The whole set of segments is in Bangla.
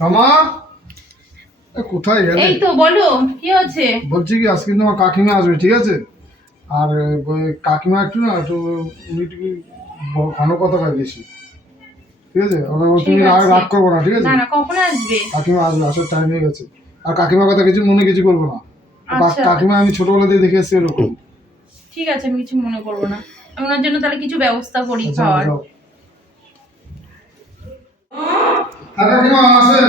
মামা কোথায় গেলে? এই তো বলো কি হচ্ছে বলছি কি আজকে কিন্তু আমার কাকিমা আসবে ঠিক আছে? আর ওই কাকিমা একটু না একটু উনি একটু ঘন কথা কয় বেশি। ঠিক আছে? তুমি রাগ রাগ করব না ঠিক আছে? না কখন আসবে? কাকিমা আসবে আসার টাইম হয়ে গেছে। আর কাকিমার কথা কিছু মনে কিছু করব না। আচ্ছা। কাকিমা আমি ছোটবেলা দিয়ে দেখে এসেছি এরকম। ঠিক আছে আমি কিছু মনে করব না। ওনার জন্য তাহলে কিছু ব্যবস্থা করি আচ্ছা, খাওয়ার। যাও।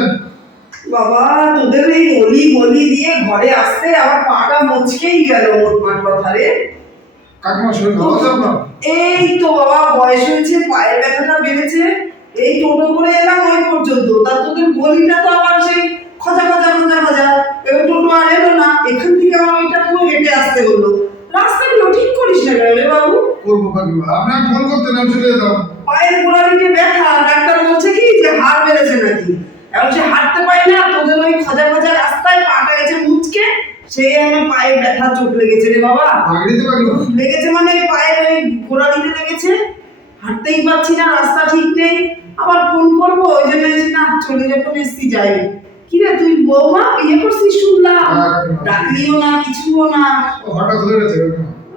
বাবা তোদের এই গলি গলি দিয়ে ঘরে আসতে আমার পাটা মচকেই গেল মোটমাট কথা রে কাকিমা শরীর ভালো আছে আপনার? এই তো বাবা বয়স হয়েছে পায়ের ব্যথাটা বেড়েছে। এই টোটো করে এলাম ওই পর্যন্ত। তা তোদের গলিটা তো আবার সেই খজা খজা খজা খজা। এবার টোটো আর এলো না এখান থেকে আমার ওইটা পুরো হেঁটে আসতে হলো। রাস্তাগুলো ঠিক করিস না রে বাবু? করব কাকিমা আপনার ফোন করতেন আমি চলে যেতাম। পায়ের গোড়ালিতে ব্যথা ডাক্তার বলছে কি যে হাড় বেড়েছে নাকি? এখন সে হাঁটতে পারে না তোদের ওই খজা খজা রাস্তায় পাটা গেছে মুচকে সেই আমার পায়ে ব্যথা চোট লেগেছে রে বাবা। লেগেছে মানে পায়ের ওই গোড়ালিতে লেগেছে। হাঁটতেই পারছি না রাস্তা ঠিক নেই। আবার ফোন করব ওই জন্য না চলে যখন এসছি যাই। কি রে তুই বৌমা? বিয়ে করছিস শুনলাম। ডাকলিও না কিছুও না। হঠাৎ হয়ে গেছে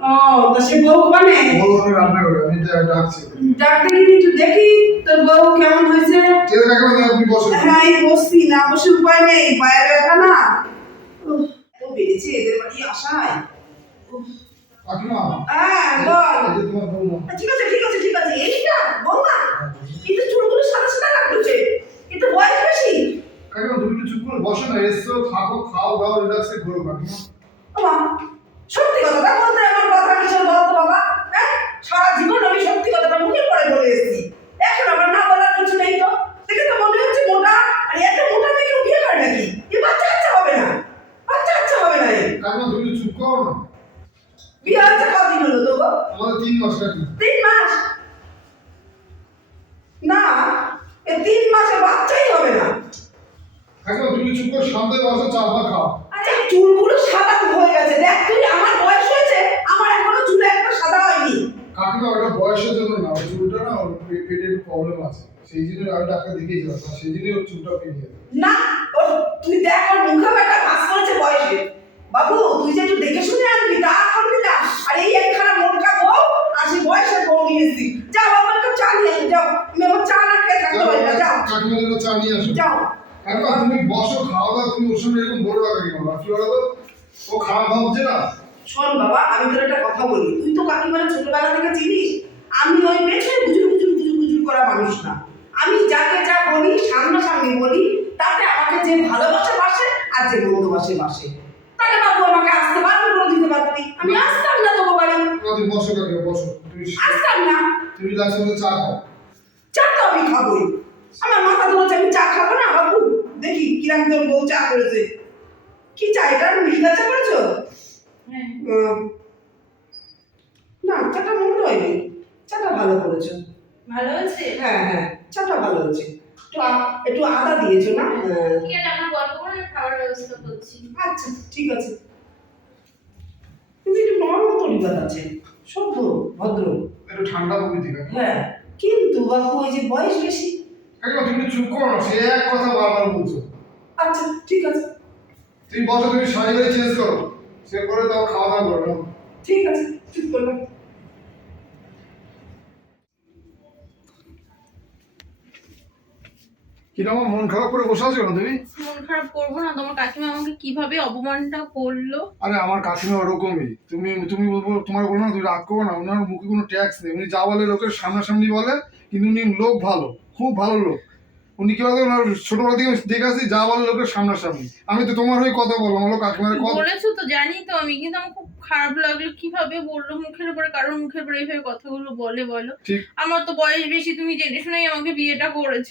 ও তা সে বউ মানে? বলব আমি রান্না করে আমি যা- ডাকছি ডাক্তার কিন্তু একটু দেখি তোর বউ কেমন হয়েছে? আপনি বসুন। হ্যাঁ এই বসছি না বসে উপায় নেই পায়ের ব্যথা না। উফ, এত বেড়েছে এদের বাড়ি আসায়। কাকিমা? হ্যাঁ বল। ঠিক আছে ঠিক আছে ঠিক আছে। এইটা বৌমা কিন্তু চুলগুলো সাদা সাদা লাগছে কিন্তু বয়স বেশি। কাকিমা তুমি একটু চুপ করে বসো না এসছো থাকো খাও দাও রিল্যাক্সে ঘুরো কাকিমা। সত্যি কথাটা বলতে আমার কথা কিসের বলতো বাবা হ্যাঁ সারা জীবন আমি সত্যি কথাটা মুখে পড়ে বলে এসেছি এখন আমার না বলার কিছু নেই তো দেখে তো মনে হচ্ছে মোটা আর এত মোটা মেয়ে কেউ বিয়ে করে নাকি এ বাচ্চা কাচ্চা হবে না বাচ্চা কাচ্চা হবে না এ কাকিমা তুমি একটু চুপ করো না বিয়ে হচ্ছে কদিন হলো তো গো? আমাদের তিন মাস কাকিমা তিন মাস না এ তিন মাসে বাচ্চাই হবে না কাকিমা তুমি চুপ করে শান্তি বসো চা ফা খাও আচ্ছা চুলগুলো সাদা হয়ে গেছে দেখ তুই আমার বয়স হয়েছে আমার এখনও চুলে একটা সাদা হয়নি কাকিমা ওটা বয়সের জন্য না ওর চুলটা না ওর পে- পেটে একটু প্রবলেম আছে সেই জন্য আমি ডাক্তার দেখিয়েছিলাম আর সেই জন্যই ওর চুলটা পেরিয়ে যাবে না ও তুই দেখ ওর মুখে একটা কাজ করেছে বয়সে বাবু তুই যে একটু দেখে শুনে আনবি তা করবি না আর এই একখানা মোটকা বউ আর সেই বয়সের বউ নিয়ে এসছি যাও আমার একটা চা নিয়ে এসো যাও আমি আমার চা না খেয়ে থাকতে পারি না যাও কাকিমা জন্য চা নিয়ে আসো। যাও। কাকিমা তুমি বসো খাওয়া দাওয়া তুমি ওর সঙ্গে এরকম বলো না কাকিমা কি বলো তো ও খাওয়া ভাবছে না? শোন বাবা আমি তোর একটা কথা বলি। তুই তো কাকিমারা ছোটবেলা থেকে চিনিস। আমি ওই পেছনে গুজুর গুজুর গুজুর গুজুর করা মানুষ না। আমি যাকে যা বলি সামনাসামনি বলি তাতে আমাকে যে ভালোবাসে বাসে আর যে বন্ধুবাসে বাসে। তাহলে বাবু আমাকে আসতে পারবি করে দিতে পারবি আমি আসতাম না তোকে বাড়ি। তুমি বসো কাকিমা বসো। তুমি আসতাম না। তুমি মধ্যে চা খাও। চা তো আমি খাবোই। আমার মাথা ধরেছে আমি চা খাব না বাবু? দেখি কিরাম তোর বউ চা করেছে? কি চা এটা? মিহিদা চা করেছ? হ্যাঁ। না চাটা মন্দ হয়নি। চাটা ভালো করেছ। ভালো আছে হ্যাঁ হ্যাঁ চাটা ভালো হয়েছে। একটু একটু আদা দিয়েছ না। ঠিক আছে আমরা গল্প করে খাবার ব্যবস্থা করছি। আচ্ছা ঠিক আছে। কিন্তু একটু নরম তরিকার আছে। সভ্য ভদ্র। একটু ঠান্ডা প্রকৃতি হ্যাঁ। কিন্তু বাবু ওই যে বয়স বেশি কাকিমা তুমি চুপ করো না সে এক কথা বারবার বলছো। আচ্ছা ঠিক আছে। তুমি বসো তুমি শাড়ি বাড়ি চেঞ্জ করো সে করে দাও খাওয়া দাওয়া করো। ঠিক আছে চুপ করলাম কীরকম মন খারাপ করে বসে আছো কেন তুমি? মন খারাপ করব না তোমার কাকিমা আমাকে কীভাবে অপমানটা করল? আরে আমার কাকিমা ওরকমই। তুমি তুমি বলব তোমার বলো না তুমি রাগ করো না ওনার মুখে কোনো ট্যাক্স নেই। উনি যা বলে লোকের সামনাসামনি বলে কিন্তু উনি লোক ভালো। খুব ভালো লোক। উনি কি বলতো ওনার ছোটবেলা থেকে দেখে আসছি যা বলে লোকের সামনাসামনি। আমি তো তোমার হয়ে কথা বললাম বলো কাকিমার কথা বলেছ তো জানি তো আমি কিন্তু আমার খুব খারাপ লাগল কীভাবে বলল মুখের উপরে কারোর মুখের উপরে এইভাবে কথাগুলো বলে বলো। আমার তো বয়স বেশি তুমি জেনে শুনেই আমাকে বিয়েটা করেছ।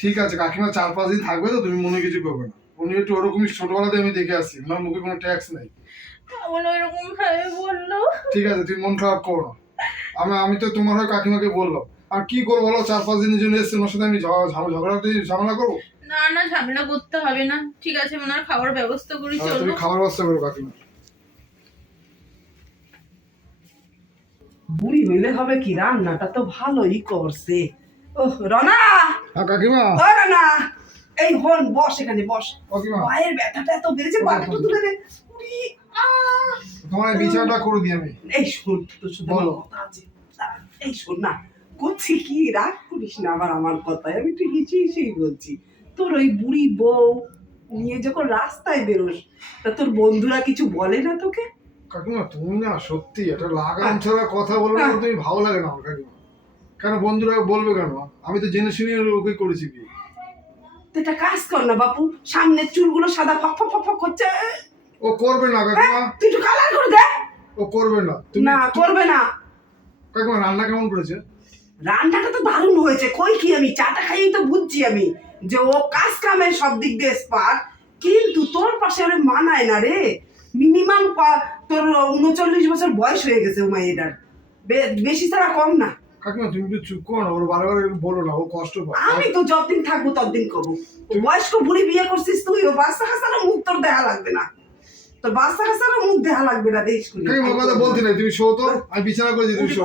ঠিক আছে কাকিমা চার পাঁচ দিন থাকবে তো তুমি মনে কিছু করবে না। উনি একটু ওরকমই ছোটবেলাতে আমি দেখে আসছি ওনার মুখে কোনো ট্যাক্স নেই। ভাবে বলল। ঠিক আছে তুমি মন খারাপ করো না। আমি আমি তো তোমার হয়ে কাকিমাকে বললাম। আর কি করব বলো? চার পাঁচ দিনের জন্য এসছে ওনার সাথে আমি ঝগড়া ঝগড়া ঝামেলা করব? না না ঝামেলা করতে হবে না। ঠিক আছে ওনার খাবার ব্যবস্থা করি চলো। তুমি খাবার ব্যবস্থা করো কাকিমা। বুড়ি হইলে হবে কি? রান্নাটা তো ভালোই করছে। ও রনা! হ্যাঁ কাকিমা। ও রনা! এই হন বস এখানে বস। কাকিমা। পায়ের ব্যথাটা এত বেড়েছে পাটা একটু তুলে দে। আহ! তোমার এই বিছানাটা করে দিই আমি। এই শোন আমার বলো। কথা আছে। এই শোন না। করছি কি? রাগ করিস না আবার আমার কথায়। আমি একটু হিসি হিসি বলছি। তোর ওই বুড়ি বউ নিয়ে যখন রাস্তায় বেরোস তা তোর বন্ধুরা কিছু বলে না তোকে? কাকিমা তুমি না সত্যি একটা লাগাম ছাড়া কথা বলবে না তুমি ভালো লাগে না আমার কাকিমা। কেন বন্ধুরা বলবে কেন? আমি তো জেনে শুনে ওকে করেছি কি তো একটা কাজ কর না বাপু সামনের চুলগুলো সাদা ফক ফক ফক করছে। ও করবে না কাকিমা। তুই একটু কালার করে দে। ও করবে না। না করবে না। কাকিমা রান্না কেমন করেছে? রান্নাটা তো দারুণ হয়েছে কই কি আমি? চাটা খাইয়েই তো বুঝছি আমি যে ও কাজ কামের সব দিক দিয়ে স্পার্ট কিন্তু তোর পাশে ওরে মানায় না রে। মিনিমাম তোর উনচল্লিশ বছর বয়স হয়ে গেছে বে- বেশি ছাড়া কম না। কাকিমা তুমি একটু চুপ করো না ওর বারবার বলো না ও কষ্ট পায়। আমি তো যতদিন থাকব ততদিন করব। বয়স্ক বুড়ি বিয়ে করছিস তুই ও বাচ্চা কাচ্চারও মুখ তোর দেখা লাগবে না। তোর বাচ্চা কাচ্চারও মুখ দেখা লাগবে না দেশ কথা বলতে নাই তুমি শো তো আমি বিছানা করে তুমি শো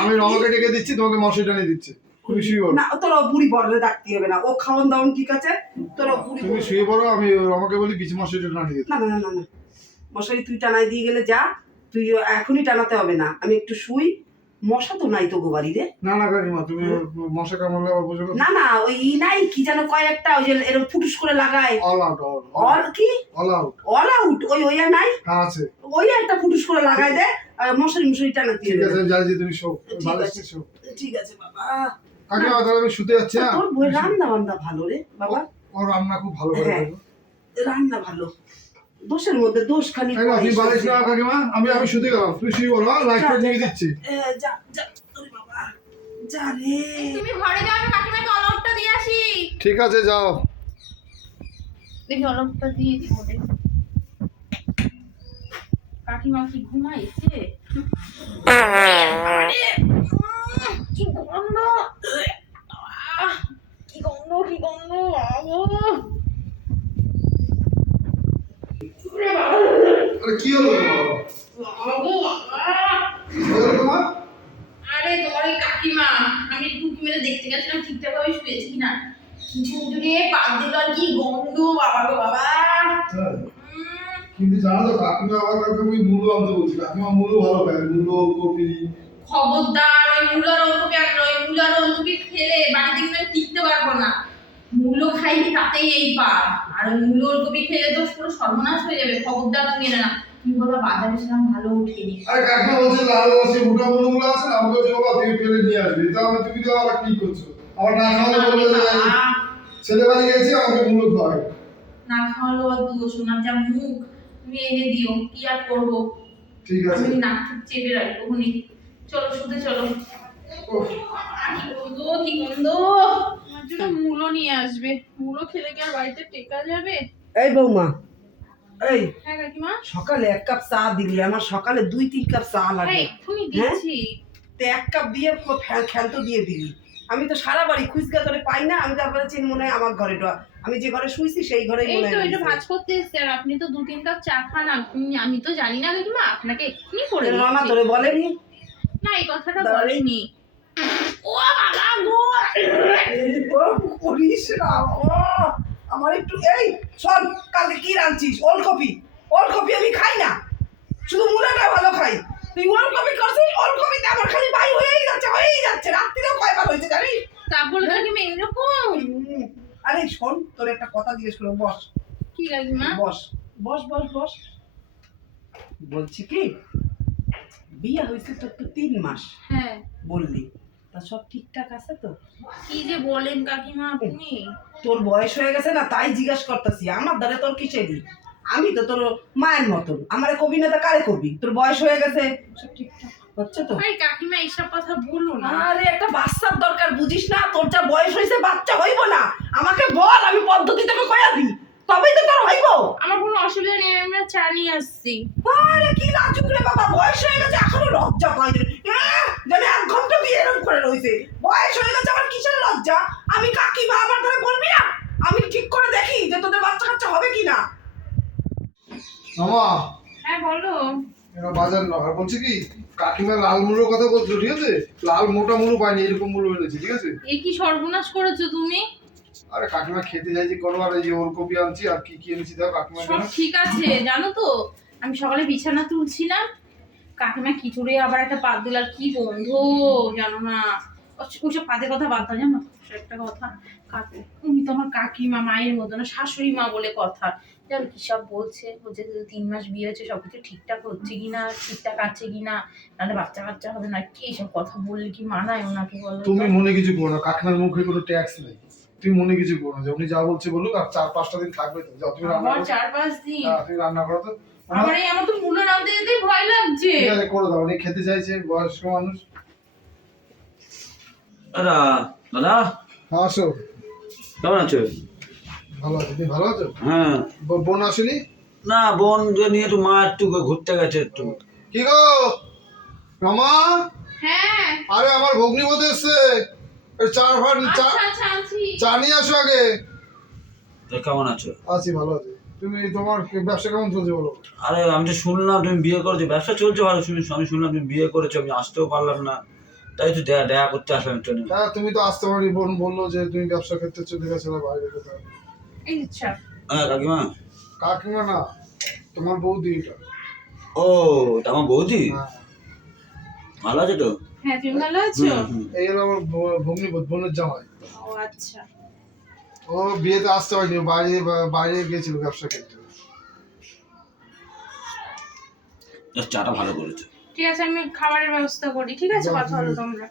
আমি রমাকে ডেকে দিচ্ছি তোমাকে মশাই টানিয়ে দিচ্ছি। তুমি শুয়ে পড়ো। না তোরা ও বুড়ি বড়রে ডাকতে হবে না। ও খাওয়ান দাওন ঠিক আছে তোরা বুড়ি তুমি শুয়ে পড়ো আমি রমাকে বলি বিছ দিতে। না না না না মশারি তুই টানাই দিয়ে গেলে যা তুই এখনই টানাতে হবে না। আমি একটু শুই মশা তো নাই তো না না কাকিমা তুমি মশা কামড়লে আবার বুঝো না। না ওই নাই কি যেন কয় একটা ওই যে এরকম ফুটুস করে লাগায়। অল আউট অল কি? অল আউট অল আউট ওই ওই নাই? হ্যাঁ আছে। ওই একটা ফুটুস করে লাগায় দে আর মশারি মশারি টানাতে ঠিক আছে যাই যে তুমি শো ঠিক ভালো আছে। শো। ঠিক আছে বাবা। কাকিমা তাহলে আমি শুতে যাচ্ছি হ্যাঁ? তোর বই রান্না বান্না ভালো রে বাবা। ও রান্না খুব ভালো হ্যাঁ। করে। রান্না ভালো। দোষের মধ্যে দোষ খালি পয়সা বালিশ না কাকিমা আমি আমি শুতে গেলাম। তুমি শুয়ে বলো লাইট যা, ফাইট নিয়ে দিচ্ছি। যা যা বাবা যা রে। তুমি ঘরে যাও আমি কাকিমাকে দিয়ে আসি। ঠিক আছে যাও। দেখি অলপটা দিয়ে দিব দেখি। কাকিমা কি ঘুমাইছে আরে, উম, কি গন্ধ আহ, কি গন্ধ কি গন্ধ বাবু আরে কি হলো বাবু বাবা কি হলো তোমার আরে তোমার ওই কাকিমা আমি টুকি মেরে দেখতে গেছিলাম ঠিকঠাক ভাবে শুয়েছি কিনা কিছু জুড়ে পা দিল আর কি গন্ধ বাবা গো বাবা হ্যাঁ। উম, কিন্তু জানো তো কাকিমা আবার কাকিমা মূলো আনতে বলছি কাকিমা মূলো ভালো খায় মূলো কপি। খবরদার ওই মূলার ওলকপি আর ওই মূলার ওলকপি খেলে বাড়িতে কিন্তু টিকতে পারব না। মূলো খাইনি তাতেই এই পার। আর ওই মূলো ওলকপি খেলে তো পুরো সর্বনাশ হয়ে যাবে খবরদার তুমি না। তুমি বলো বাজারে ছিলাম ভালো উঠেনি আরে কাকিমা বলছে লাল রসে মোটা মূলগুলো আছে না বলছে বাবা তুমি ফেলে নিয়ে আসবে। তা আমি তুমি তো আবার কি করছ? আবার না খাওয়ালে বলবে যে ছেলে বাড়ি গেছি আমাকে মূলো খাওয়াই না খাওয়ালো আর দোষ ওনার যা মুখ তুমি এনে দিও কি আর করব? ঠিক আছে। আমি নাক চেপে রাখব খুনি চলো শুতে চলো। ওহ, কি গন্ধ কি গন্ধ? আমার জন্য মূলো নিয়ে আসবে। মূলো খেলে কি আর বাড়িতে টেকা যাবে? এই বৌমা এই। হ্যাঁ কাকিমা? সকালে এক কাপ চা দিলি আমার সকালে দুই তিন কাপ চা হ্যাঁ লাগে। এক্ষুনি দিচ্ছি। তো এক কাপ দিয়ে ফ্যান তো দিয়ে দিলি। আমি তো সারা বাড়ি খুঁজকা করে পাই না আমি তো তারপরে চিন মনে হয় আমার ঘরে। আমি যে ঘরে শুইছি সেই ঘরে এই তো এটা ভাজ করতে এসছে আর আপনি তো দু তিন কাপ চা খান আমি তো জানি না কাকিমা আপনাকে এক্ষুনি করে দিচ্ছি। তোরে বলেনি। না এই কথাটা বলেনি। ও বাবা গো! করিস না ও, আমার একটু এই শোন কালকে কি রাঁধছিস? ওলকপি। ওলকপি আমি খাই না। শুধু মুলাটা ভালো খাই। তুই ওলকপি করছিস ওলকপিতে আমার খালি বাই হয়েই যাচ্ছে হয়েই যাচ্ছে। কয়বার হয়েছে জানিস? কাকিমা এরকম? আরে শোন তোর একটা কথা জিজ্ঞেস করব বস। কি কাকিমা বস বস বস বস। বলছি কি বিয়ে হয়েছে তোর তো তিন মাস। হ্যাঁ। বললি। তা সব ঠিকঠাক আছে তো? কি যে বলেন কাকিমা আপনি? তোর বয়স হয়ে গেছে না তাই জিজ্ঞাসা করতেছি। আমার দ্বারা তোর কিসেরই আমি তো তোর মায়ের মতন। আমার কবি না তা কারে কবি তোর বয়স হয়ে গেছে। সব ঠিকঠাক। হচ্ছে তো? আরে কাকিমা এইসব কথা বলো না। আরে একটা বাচ্চার দরকার বুঝিস না? তোর যা বয়স হয়েছে বাচ্চা হইব না। আমাকে বল আমি পদ্ধতি তোকে কয়া দিই। তবেই তো তোর হইব। আমার কোনো অসুবিধা নেই আমরা চা নিয়ে আসছি। আরে কি লাজুক রে বাবা বয়স হয়ে গেছে এখনও লজ্জা পাই যেন এক ঘণ্টা দিয়ে এরকম করে রয়েছে বয়স হয়ে গেছে আমার কিসের লজ্জা? আমি কাকিমা আমার ধরে বলবি না? আমি ঠিক করে দেখি যে তোদের বাচ্চা কাচ্চা হবে কি না মামা। হ্যাঁ বলো। এরা বাজার না আর বলছি কি কাকিমা লাল মুলোর কথা বলছো ঠিক আছে? লাল মোটা মুলো পাইনি এরকম মুলো এনেছি ঠিক আছে? এই কি সর্বনাশ করেছ তুমি? আরে কাকিমা খেতে চাইছি করো আর এই যে ওলকপি আনছি আর কি কি এনেছি দেখো কাকিমার সব ঠিক আছে জানো তো? আমি সকালে বিছানা তুলছিলাম কাকিমা খিচুড়ি আবার একটা পাত দিল আর কি বন্ধ জানো না? ওইসব পাতের কথা বাদ দাও জানো? একটা কথা। কাকি উনি তো আমার কাকিমা মায়ের মতো না শাশুড়ি মা বলে কথা। জানো কি সব বলছে? বলছে যে তিন মাস বিয়ে হচ্ছে সব কিছু ঠিকঠাক হচ্ছে কিনা ঠিকঠাক আছে কিনা? নাহলে বাচ্চা কাচ্চা হবে না কি? এইসব কথা বললে কি মানায় ওনাকে বলো তুমি মনে কিছু করো না কাকিমার মুখে কোনো ট্যাক্স নেই। তুমি মনে কিছু করো না যে উনি যা বলছে বলুক আর চার পাঁচটা দিন থাকবে তো। যাও তুমি রান্না করো চার পাঁচ দিন। হ্যাঁ, তুমি রান্না করো তো। আমার এই আমার তো মূল্য নামতে যেতে ভয় লাগছে। ঠিক আছে করে দাও। উনি খেতে চাইছে বয়স্ক মানুষ। দাদা দাদা। হ্যাঁ আসো। কেমন আছো? ভালো আছো? তুমি ভালো আছো? হ্যাঁ। বোন আসেনি? না বোন নিয়ে একটু মা একটু ঘুরতে গেছে একটু। কি গো? মামা হ্যাঁ। আরে আমার ভগ্নিপতি এসছে। এই চা ভাত চা নিয়ে আসো আগে। কেমন আছো? আছি ভালো আছি। তুমি তোমার ব্যবসা কেমন চলছে বলো? আরে আমি তো শুনলাম তুমি বিয়ে করেছ। ব্যবসা চলছে ভালো শুনি আমি শুনলাম তুমি বিয়ে করেছ আমি আসতেও পারলাম না। তাই তো দেখা দেখা করতে আসলাম একটু হ্যাঁ তুমি তো আসতে পারি। বোন বলল যে তুমি ব্যবসা ক্ষেত্রে চলে গেছো বাইরে কোথাও। এই হ্যাঁ কাকিমা। কাকিমা না তোমার বৌদি এটা। ও আমার বৌদি? হ্যাঁ। ভালো আছে তো? হ্যাঁ তুমি ভালো আছো? হুম, হুম। এই হলো আমার ব- বোনের জামাই। ও আচ্ছা। ও বিয়েতে আসতে হয়নি বাইরে বাইরে গিয়েছিল ব্যবসা ক্ষেত্রে চাটা ভালো করেছ। ঠিক আছে আমি খাবারের ব্যবস্থা করি ঠিক আছে? কথা হলো তোমরা।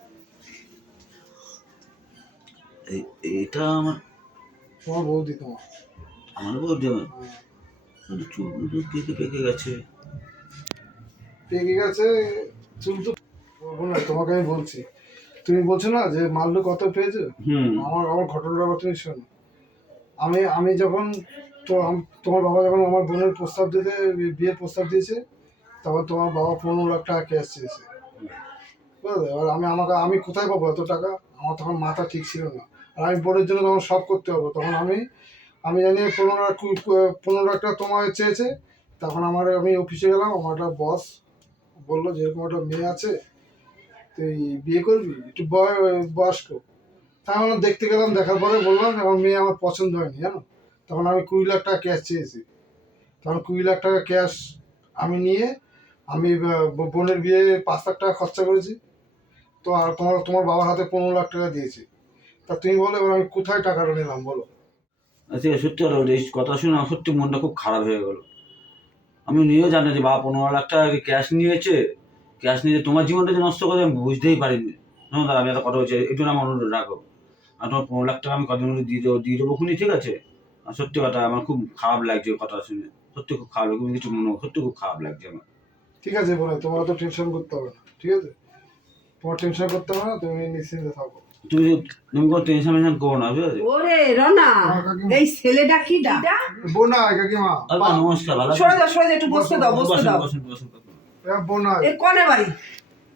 এটা আমার তোমার বৌদি তোমার? আমার বৌদি আমার। চুলগুলো পেকে পেকে গেছে। পেকে গেছে চুল তো না তোমাকে আমি বলছি। তুমি বলছো না যে মাল্লু কত পেয়েছ? হুম। আমার আমার ঘটনাটা আবার তুমি শোনো। আমি আমি যখন তো তোমার বাবা যখন আমার বোনের প্রস্তাব দিতে বিয়ের প্রস্তাব দিয়েছে তখন তোমার বাবা পনেরো লাখ টাকা ক্যাশ চেয়েছে। বুঝলে? এবার আমি আমাকে আমি কোথায় পাবো এত টাকা? আমার তখন মাথা ঠিক ছিল না। আর আমি বোনের জন্য তখন সব করতে হবে তখন আমি আমি জানি পনেরো লাখ পনেরো লাখ টাকা তোমার চেয়েছে। তখন আমার, আমি অফিসে গেলাম, আমার একটা বস বলল যে এরকম একটা মেয়ে আছে, তুই বিয়ে করবি? একটু বয়- বয়স্ক। তা আমরা দেখতে গেলাম, দেখার পরে বললাম আমার মেয়ে আমার পছন্দ হয়নি, জানো? তখন আমি কুড়ি লাখ টাকা ক্যাশ চেয়েছি। তখন কুড়ি লাখ টাকা ক্যাশ আমি নিয়ে, আমি বোনের বিয়ে পাঁচ লাখ টাকা খরচা করেছি। তো আর তোমার তোমার বাবার হাতে পনেরো লাখ টাকা দিয়েছি। তা তুমি বলো এবার আমি কোথায় টাকাটা নিলাম বলো। আচ্ছা সত্যি কথা এই কথা শুনে আমার সত্যি মনটা খুব খারাপ হয়ে গেল। আমি নিয়েও জানি যে বাবা পনেরো লাখ টাকা ক্যাশ নিয়েছে? ক্যাশ নিয়ে তোমার জীবনটা যে নষ্ট করে আমি বুঝতেই পারিনি। না দাদা আমি একটা কথা বলছি একটু না আমার অনুরোধ রাখো। আর তোমার পনেরো লাখ টাকা আমি কদিন দিয়ে দেবো দিয়ে দেবো খুনি ঠিক আছে? আর সত্যি কথা আমার খুব খারাপ লাগছে ওই কথা শুনে। সত্যি খুব খারাপ লাগছে কিছু মনে সত্যি খুব খারাপ লাগছে আমার। ঠিক আছে বলে তোমার তো টেনশন করতে হবে না ঠিক আছে? তোমার টেনশন করতে হবে না তুমি নিশ্চিন্তে থাকো। তুমি তুমি কোনো টেনশন মেনশন করো না ওরে রনা এই ছেলেটা কি ডা বোনা কাকিমা। নমস্কার ভালো সরে যাও সরে যাও একটু বসতে দাও বসতে দাও। বসুন, বসুন। বোনা এ কনে বাড়ি?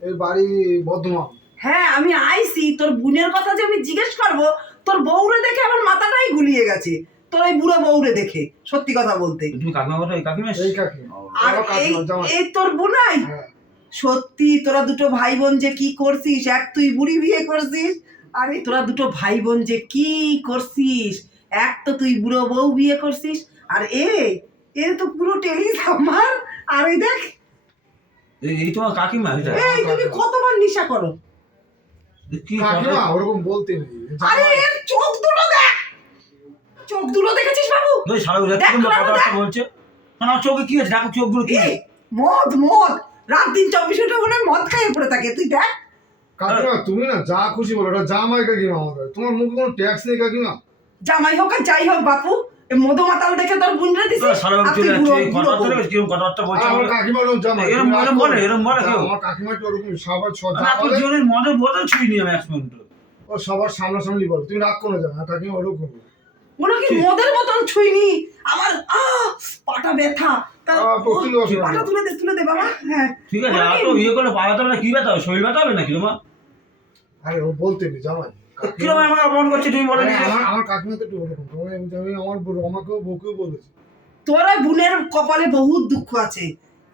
এই বাড়ি বর্ধমান। হ্যাঁ আমি আইছি তোর বোনের কথা যে আমি জিজ্ঞেস করব তোর বউরে দেখে আমার মাথাটাই গুলিয়ে গেছে। তোর এই বুড়ো বউরে দেখে সত্যি কথা বলতে। তুমি কাকিমা বলো এই কাকিমা এই কাকিমা। আর এই এই তোর বোনাই? হ্যাঁ। সত্যি তোরা দুটো ভাই বোন যে কি করছিস? এক তুই বুড়ি বিয়ে করছিস? আরে তোরা দুটো ভাই বোন যে কি করছিস? এক তো তুই বুড়ো বউ বিয়ে করছিস আর এ এ তো পুরো টেলিস আমার আর এই দেখ। এই তোমার কাকিমা এটা? এই তুমি কতবার নেশা করো? কি কাকিমা ওরকম বলতে নেই। আরে এর চোখ দুটো দেখ। চোখ দুটো দেখেছিস বাবু? ওই সারা রাত কথাবার্তা। বলছে? না চোখে কি আছে? দেখো চোখগুলো কি মদ মদ। রাত দিন চব্বিশ ঘণ্টা মনে মদ খাইয়ে পড়ে থাকে। তুই দেখ। কাকিমা তুমি না যা খুশি বলো ওটা জামাই কাকিমা আমাদের তোমার মুখে কোনো ট্যাক্স নেই কাকিমা? জামাই হোক আর যাই হোক বাপু মধু মাতাল দেখে তোর বুনরে দিছিস সারা চলে যাচ্ছে বুড়ো- এই বুড়ো কথাবার্তা বউ। কীরকম কথাবার্তা বলছে আমার কাকিমা ওরকম জামাই এরম তুমি বলে রাগ বলে, করো। এরম বলে কেউ? আমার কাকিমা একটু ওরকম সবার ছ- আমি যা আপনার বলে, জীবনের মদের বোতল ছুঁইনি আমি এক মিনিট। ও সবার সামনাসামনি বলো তুমি রাগ করে যাবে কাকিমা ওরকম। মনে কি মদের বোতল ছুঁইনি আমার আহ পাটা ব্যথা। পাটা তুলে দে তুলে দে বাবা। হ্যাঁ। ঠিক আছে আর তো ইয়ে করলে পা ব্যথা হবে না কি ব্যথা শরীর ব্যথা হবে নাকি তোমার আরে ও বলতে নেই জামাই। কীরকম আমাকে অপমান করছে তুমি বলো আমার আমার কাকিমা তো একটু ওরকম আমি আমি আমার আমাকেও বউকেও বলেছি। তোর ওই বোনের কপালে বহুত দুঃখ আছে।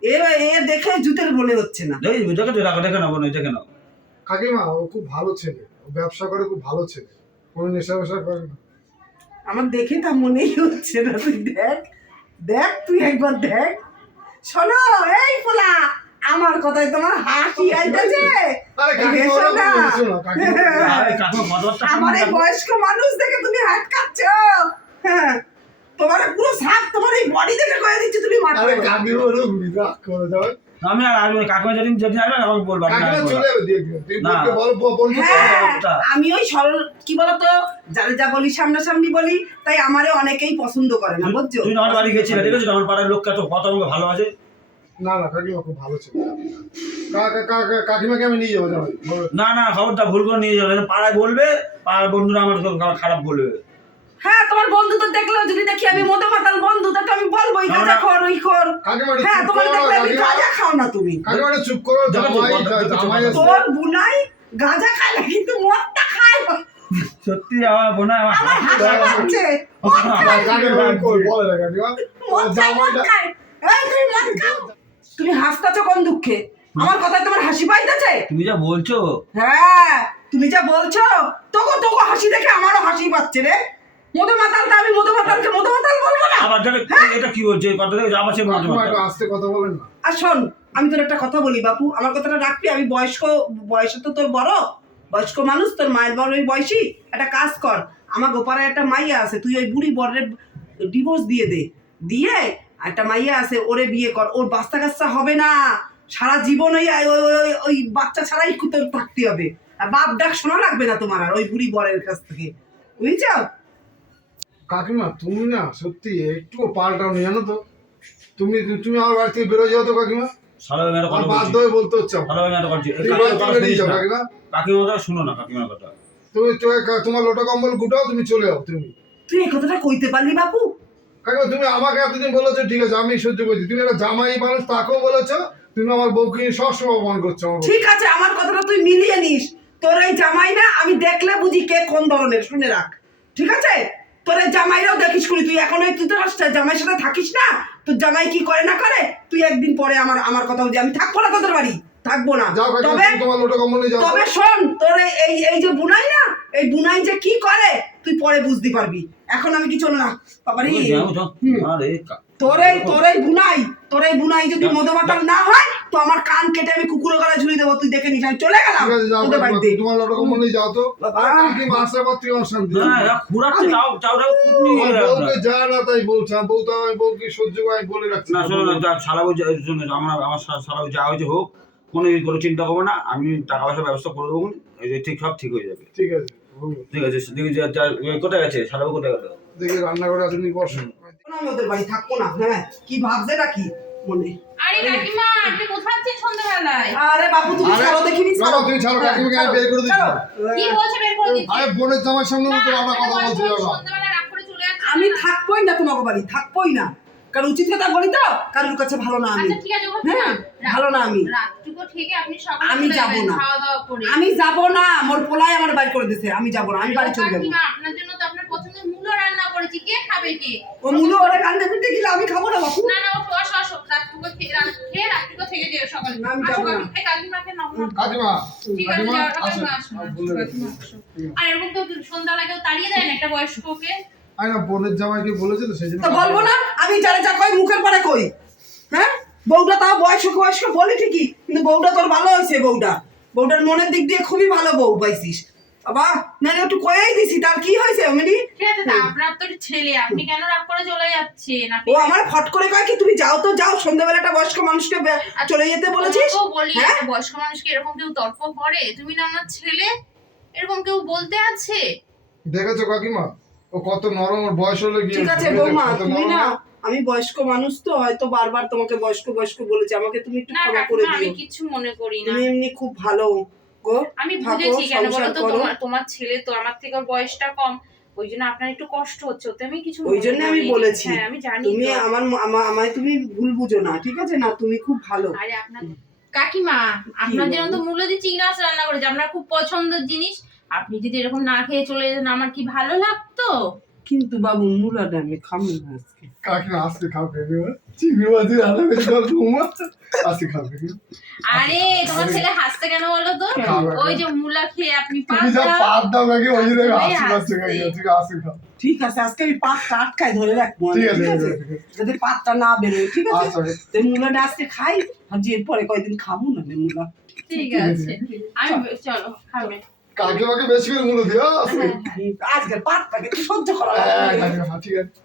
এ এ দেখে জুতের বলে হচ্ছে না। দেখে দেখে তো রাখো দেখে না বোন দেখে নাও। কাকিমা ও খুব ভালো ছেলে। ও ব্যবসা করে খুব ভালো ছেলে। কোনো নেশা ফেশা করে না। আমার দেখে তা মনেই হচ্ছে না তুই দেখ। দেখ তুই একবার দেখ। শোনো এই পোলা আমার কথায় তোমার হাসি আইতেছে? আমার এই বয়স্ক মানুষ দেখে তুমি হাটকাচ্ছ হ্যাঁ। তোমার পুরো সাপ তোমার এই বডি দেখে কয়ে দিচ্ছে তুমি ওরকম রাগ করে দাও। আমি আর আসব না। কাকিমা যেদিন যেদিন আসবে আমাকে বলব আমি বলো, ওই সরল কি বলতো যারা যা বলি সামনাসামনি বলি তাই আমারে অনেকেই পছন্দ করে না বুঝছ? তুই আমার বাড়ি গেছিলে ঠিক আছে আমার পাড়ার লোককে তো কত আমাকে ভালোবাসে। না না কাকিমা খুব ভালো ছিল। কা- কা- কা- কা- কাকিমাকে আমি নিয়ে যাব যাব না না খবরটা ভুল করে নিয়ে যাবে। পাড়ায় বলবে পাড়ার বন্ধুরা আমার খারাপ বলবে। হ্যাঁ তোমার বন্ধু তো দেখলেও যদি দেখি আমি মোটা মাতাল বন্ধু তো আমি বলব এই ওই হ্যাঁ তোমার দেখলে আমি গাঁজা খাও না তুমি। চুপ করো। তোর বুনাই গাঁজা খায় না কিন্তু মদটা খায় সত্যি আমার বোনা আমার আমার হাসি পাচ্ছে। মদ খায় কাকিমা কই বলে না কাকিমা। মদ খায় মদ জামাইটা এই তুমি মদ খাও। তুমি হাসতাছো কোন দুঃখে? আমার কথায় তোমার হাসি পাইতেছে? তুমি যা বলছো। হ্যাঁ তুমি যা বলছো তোকে তোকে হাসি দেখে আমারও হাসি পাচ্ছে রে। মধু মাতালটা আমি মধু মাতালকে মধু মাতাল বলব না? আবার দেখে এটা কি বলছে? কথা দেখে আবার সে মাঝে কাকিমা আস্তে কথা বলেন না। আর শোন আমি তোর একটা কথা বলি বাপু। আমার কথাটা রাখবি আমি বয়স্ক বয়সে তো তোর বড়। বয়স্ক মানুষ তোর মায়ের বড় ওই বয়সী। একটা কাজ কর আমার গোপারে একটা মাইয়া আছে তুই ওই বুড়ি বরের ডিভোর্স দিয়ে দে। দিয়ে একটা মাইয়া আছে ওরে বিয়ে কর ওর বাচ্চা কাচ্চা হবে না। সারা জীবন ওই ওই- বাচ্চা ছাড়াই তোর থাকতে হবে। আর বাপ ডাক শোনা লাগবে না তোমার আর ওই বুড়ি বরের কাছ থেকে। বুঝছ? কাকিমা তুমি না সত্যি একটু পাল্টাও নি জানো তো? তুমি তুমি আমার বাড়ি থেকে বেরোয় যাও তো কাকিমা। সারা মেয়েটা আমার কথা বাধ্য হয়ে বলতে হচ্ছে কথা কাকিমার শুনো না কাকিমার কথা। তুমি তো- তোমার লোটা কম্বল গুটাও তুমি চলে যাও তুমি। তুই এই কথাটা কইতে পারলি বাপু? কাকিমা তুমি আমাকে এতদিন বলেছ, ঠিক আছে, আমি সহ্য করছি। তুমি একটা জামাই মানুষ, তাকেও বলেছ, তুমি আমার বউকে সবসময় অপমান করছ ঠিক আছে, আমার কথাটা তুই মিলিয়ে নিস। তোর এই জামাই না, আমি দেখলে বুঝি কে কোন ধরনের, শুনে রাখ। ঠিক আছে? তোর এই জামাইরাও দেখিস করি তুই এখন তুই তো জামাইয়ের সাথে থাকিস না? তোর জামাই কি করে না করে? তুই একদিন পরে আমার আমার কথা বুঝি আমি থাকব না তোদের বাড়ি। থাকব না। তবে যাও। তবে শোন তোর এই- এই যে বুনাই না এই বুনাই যে কি করে তুই পরে বুঝতে পারবি। এখন আমি কি চলো না। বাবারি। যাও তোর এই তোর এই বুনাই তোর এই বুনাই যদি মধুমাতাল না হয় তো আমার কান কেটে আমি কুকুরের গলায় ঝুলিয়ে দেবো তুই দেখে নিস। আমি চলে গেলাম যাও তোদের বাড়িতে। তোমার লোটা কম্বল নিয়ে যাও তো। বাবা। কাকিমা আসার পর থেকে আমার শান্তি না এরা খুঁড়াচ্ছে তাও তাও তাও কুটনি বউকে যা না তাই বলছে আমার বউ তো আমার বউকে সহ্য করে বলে রাখছি। না শোনো না সারা বউ আমার আমার সারা বউ যা হয়েছে হোক। কোনো করে চিন্তা করব না আমি টাকা পয়সার ব্যবস্থা করে দেবো এই যে ঠিক সব ঠিক হয়ে যাবে। ঠিক আছে ঠিক আছে দেখি কোথায় গেছে সারা বউ কোথায় গেল দেখি রান্না করে আসেনি বসো আমি ওদের বাড়ি থাকব না। হ্যাঁ কি ভাবছে নাকি মনে। আরে কাকিমা আপনি কোথায় আছেন সন্ধ্যাবেলায়? আরে বাবু তুমি ছাড়ো দেখিনি না, তুমি ছাড়ো, কাকিমাকে আমি বের করে দিচ্ছি। কি বলছে বের করে দিচ্ছি? আরে বোনের জামার সামনে মতো আমরা কথা বলছি সন্ধ্যাবেলা রাগ করে চলে যাচ্ছে আমি থাকবোই না তোমাকে বাড়ি থাকবোই না। কারণ উচিত কথা বলি তো কারোর কাছে ভালো না আমি। আচ্ছা ঠিক আছে ওখানে হ্যাঁ ভালো না আমি। রাতটুকু থেকে আপনি সকালে আমি যাব না। খাওয়া দাওয়া করে। আমি যাব না মোর পোলাই আমার বাড়ি করে দিছে আমি যাব না আমি বাড়ি চলে যাব। আপনার জন্য তো আপনার পছন্দের মূলো রান্না করেছি কে খাবে কে? ও মুলো ওরা কান্দে পিঠে গেলে আমি খাব না বাপু। না না ও খেয়ে থেকে যেও সকালে। আমি আসো যাব না। কাকিমাকে নাও নাও। কাকিমা ঠিক আছে যাও, আর কাকিমা আসো। আর এরকম তো সন্ধ্যা লাগেও তাড়িয়ে দেয় না একটা বয়স্ককে? আরে না বোনের জামাইকে বলেছে তো সেই জন্য তো বলব না আমি যারা যা কই মুখের পরে কই। হ্যাঁ? বউটা তাও বয়স্ক বয়স্ক বলি ঠিকই কিন্তু বউটা তোর ভালো হয়েছে বউটা। বউটার মনের দিক দিয়ে খুবই ভালো বউ পাইছিস। বাবা না একটু কয়েই দিছি তার কি হয়েছে অমিনি? ঠিক আছে আপনার তো ছেলে আপনি কেন রাগ করে চলে যাচ্ছেন? ও আমার ফট করে কয় কি তুমি যাও তো যাও সন্ধ্যাবেলা একটা বয়স্ক মানুষকে বে- চলে যেতে বলেছিস? তোমাকেও বলি হ্যাঁ? বয়স্ক মানুষকে এরকম কেউ তর্ক করে? তুমি না আমার ছেলে? এরকম কেউ বলতে আছে? দেখেছ কাকিমা? ও কত নরম ওর বয়স হলে গিয়ে ঠিক আছে বৌমা তুমি না আমি বয়স্ক মানুষ তো হয়তো বারবার তোমাকে বয়স্ক বয়স্ক বলেছি আমাকে তুমি একটু ক্ষমা করে কাকিমা আমি কিছু মনে করি না। তুমি এমনি খুব ভালো গো আমি বুঝেছি কেন বলো তো তোমার তোমার ছেলে তো আমার থেকে বয়সটা কম ওই জন্য আপনার একটু কষ্ট হচ্ছে ওতে আমি কিছু ওই জন্য আমি বলেছি। হ্যাঁ আমি জানি তুমি আমার আমায় তুমি ভুল বুঝো না ঠিক আছে? না তুমি খুব ভালো। আরে আপনার কাকিমা আপনার জন্য তো? মূল্য দিয়ে চিংড়ি রান্না করেছি আপনার খুব পছন্দের জিনিস আপনি যদি এরকম না খেয়ে চলে যেতেন আমার কি ভালো লাগতো? কিন্তু বাবু মূলাটা আমি খাব না আজকে। কাকিমা আজকে খাবে চিংড়ি মাছ দিয়ে আলাদা বেশি ধর ঘুমা আজকে খাবে আরে তোমার ছেলে হাসতে কেন বলো তো? ওই যে মূলা খেয়ে আপনি পাতা দাও কাকি ওই জন্য হাসি পাচ্ছে কাকি ঠিক আছে আজকে খাও। ঠিক আছে আজকে আমি পাতটা আটকায় ধরে রাখব ঠিক আছে। যাতে পাতটা না বেরোয় ঠিক আছে? আচ্ছা তো মূলাটা আজকে খাই ভাবছি এরপরে কয়দিন খাব না মুলা। ঠিক আছে আমি চলো খাবে। কাকিমাকে বেশি করে মূল্য দিও। আজকে আজকের পাতটাকে একটু সহ্য করা হ্যাঁ, ঠিক আছে।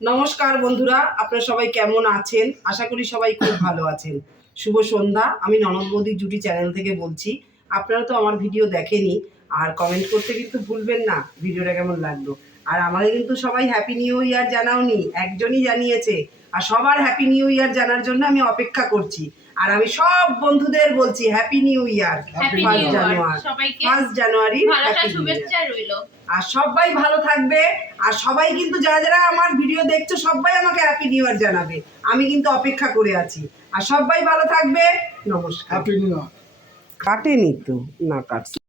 নমস্কার বন্ধুরা আপনারা সবাই কেমন আছেন? আশা করি সবাই খুব ভালো আছেন। শুভ সন্ধ্যা আমি ননদ বৌদি জুটি চ্যানেল থেকে বলছি। আপনারা তো আমার ভিডিও দেখেনি আর কমেন্ট করতে কিন্তু ভুলবেন না ভিডিওটা কেমন লাগল। আর আমাদের কিন্তু সবাই হ্যাপি নিউ ইয়ার জানাওনি একজনই জানিয়েছে। আর সবার হ্যাপি নিউ ইয়ার জানার জন্য আমি অপেক্ষা করছি। আর আমি সব বন্ধুদের বলছি হ্যাপি নিউ ইয়ার ফার্স্ট সবাইকে। ফার্স্ট জানুয়ারি ভালোটা শুভেচ্ছা রইল। আর সবাই ভালো থাকবে আর সবাই কিন্তু যারা যারা আমার ভিডিও দেখছ সবাই আমাকে হ্যাপি নিউ ইয়ার জানাবে। আমি কিন্তু অপেক্ষা করে আছি। আর সবাই ভালো থাকবে নমস্কার। হ্যাপি নিউ ইয়ার কাটেনি তো না কাটছে।